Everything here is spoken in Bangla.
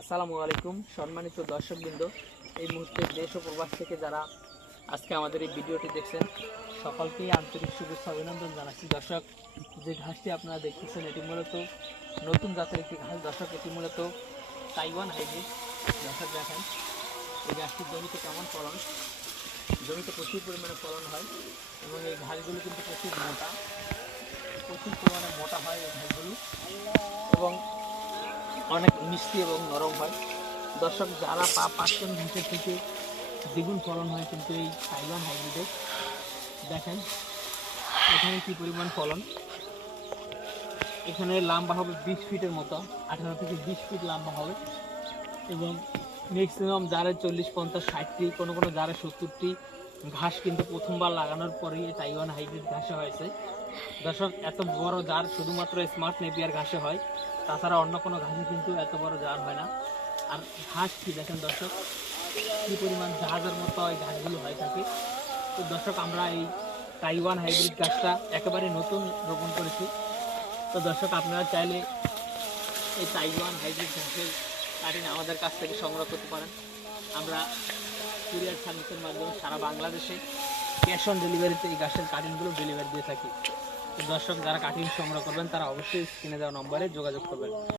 আসসালামু আলাইকুম সম্মানিত দর্শকবৃন্দ, এই মুহূর্তে দেশ ও প্রবাস থেকে যারা আজকে আমাদের এই ভিডিওটি দেখছেন সকলকেই আন্তরিক শুভেচ্ছা অভিনন্দন জানাচ্ছি। দর্শক, যে ঘাসটি আপনারা দেখতেছেন এটি মূলত নতুন জাতের একটি ঘাস। দর্শক, এটি মূলত তাইওয়ান হাইব্রিড। দর্শক দেখেন এই ঘাসটির জমিতে কেমন ফলন, জমিতে প্রচুর পরিমাণে ফলন হয় এবং এই ঘাসগুলো কিন্তু প্রচুর পরিমাণে মোটা হয় এই ঘাসগুলো এবং অনেক মিষ্টি এবং নরম হয়। দর্শক, যারা পাঁচজন ঘাসের থেকে দ্বিগুণ ফলন হয় কিন্তু এই তাইওয়ান হাইব্রিডে। দেখেন এখানে কি পরিমাণ ফলন, এখানে লম্বা হবে 20 ফিটের মতো, 18 থেকে 20 ফিট লম্বা হবে এবং ম্যাক্সিমাম জারে 40, 50, 60টি, কোনো জারে 70টি ঘাস কিন্তু প্রথমবার লাগানোর পরেই এই তাইওয়ান হাইব্রিড ঘাসে হয়েছে। দর্শক, এত বড় জার শুধুমাত্র স্মার্ট নেপিয়ার ঘাসে হয়, তাছাড়া অন্য কোনো ঘাসে কিন্তু এত বড় জার হয় না। আর ঘাস কি দেখেন দর্শক, কি পরিমাণ জাহাজের মতো এই ঘাসগুলো হয়ে থাকে। তো দর্শক, আমরা এই তাইওয়ান হাইব্রিড গাছটা একেবারে নতুন রোপণ করেছি। তো দর্শক, আপনারা চাইলে এই তাইওয়ান হাইব্রিড ঘাসের কাটিং আমাদের কাছ থেকে সংগ্রহ করতে পারেন। আমরা কুরিয়ার সার্ভিসের মাধ্যমে সারা বাংলাদেশে ক্যাশ অন ডেলিভারিতে এই গাছের কাটিংগুলো ডেলিভারি দিয়ে থাকি। তো দর্শক, যারা কাটিং সংগ্রহ করবেন তারা অবশ্যই স্ক্রিনে দেওয়া নম্বরে যোগাযোগ করবেন।